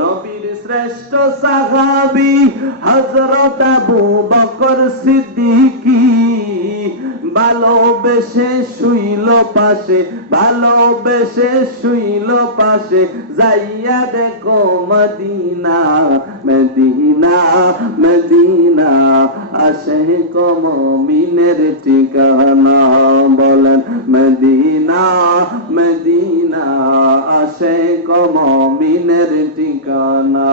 নবীর শ্রেষ্ঠ সাহাবী হযরত আবু বকর সিদ্দিকী ভালোবেসে শুইল পাশে, ভালোবেসে শুইল পাশে, যাইয়া দেখো মদিনা মদিনা মদিনা আশিক মুমিনের ঠিকানা। বলেন মদিনা মদিনা আশিক মুমিনের ঠিকানা।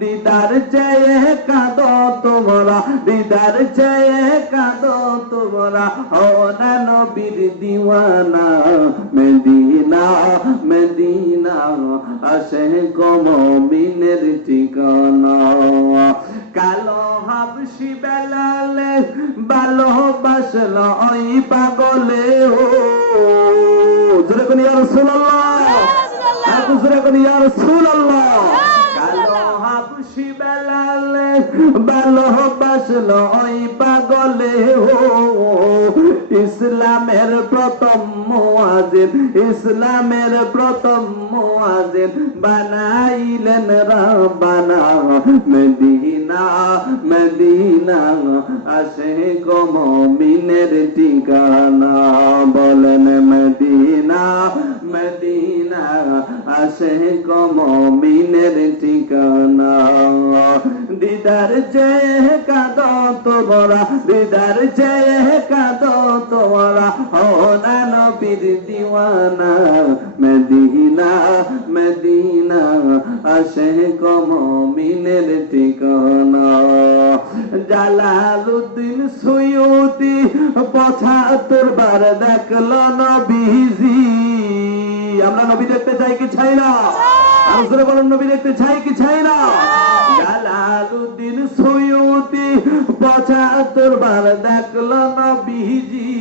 দিদার চেয়ে কাঁদো তোমরা, দিদার চেয়ে কাঁদো তোমরা, ও না নবীর দিওয়ানা। মদিনা মদিনা আশিক মুমিনের ঠিকানা। কালো হাবশি বেলালে ভালোবাসলো ওই পাগলে, ও জোরে কোন ইয়া রাসূলুল্লাহ, আর জোরে কোন ইয়া রাসূলুল্লাহ। কালো হাবশি বেলালে ভালোবাসলো ওই পাগলে, ও ইসলামের প্রথম মুয়াজ্জিন, ইসলামের প্রথম মুয়াজ্জিন বানাইলেন রাব্বানা। মদিনা মদিনা আশিক মুমিনের ঠিকানা। বলেন মদিনা মদিনা আশিক মুমিনের ঠিকানা। দিদার চেয়ে কাঁদো তোমরা, দিদার চেয়ে কাঁদো তোমরা, ও না নবীর দিওয়ানা। মদিনা মদিনা আশিক মুমিনের ঠিকানা। জালালউদ্দিন সুয়ুতি ৭৫ বার দেখলো নবীজি। আমরা নবী দেখতে চাই কি চাই না? আর জোরে বলেন নবী দেখতে চাই কি চাই না? জালালউদ্দিন সুয়ুতি ৭৫ বার দেখলো নবীজি।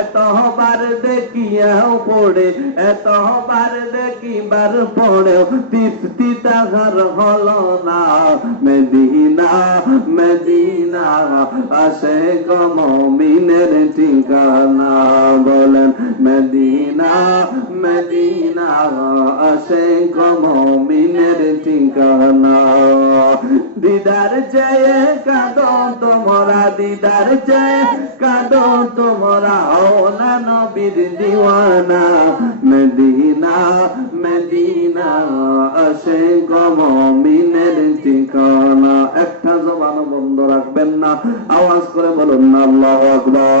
এতবার দেখিয়াও পড়ে, এতবার দেখিবার পড়েও তৃপ্তি তাহার হলো না। মদিনা মদিনা আশিক মুমিনের ঠিকানা। বলেন মদিনা মদিনা আশিক মুমিনের ঠিকানা। দিদার চেয়ে কাঁদো তোমরা, দিদার চেয়ে কাঁদো তোমরা, ও না নবীর দিওয়ানা। মদিনা মদিনা আশিক মুমিনের ঠিকানা। একটা জবান বন্ধ রাখবেন না, আওয়াজ করে বলুন না আল্লাহু আকবার।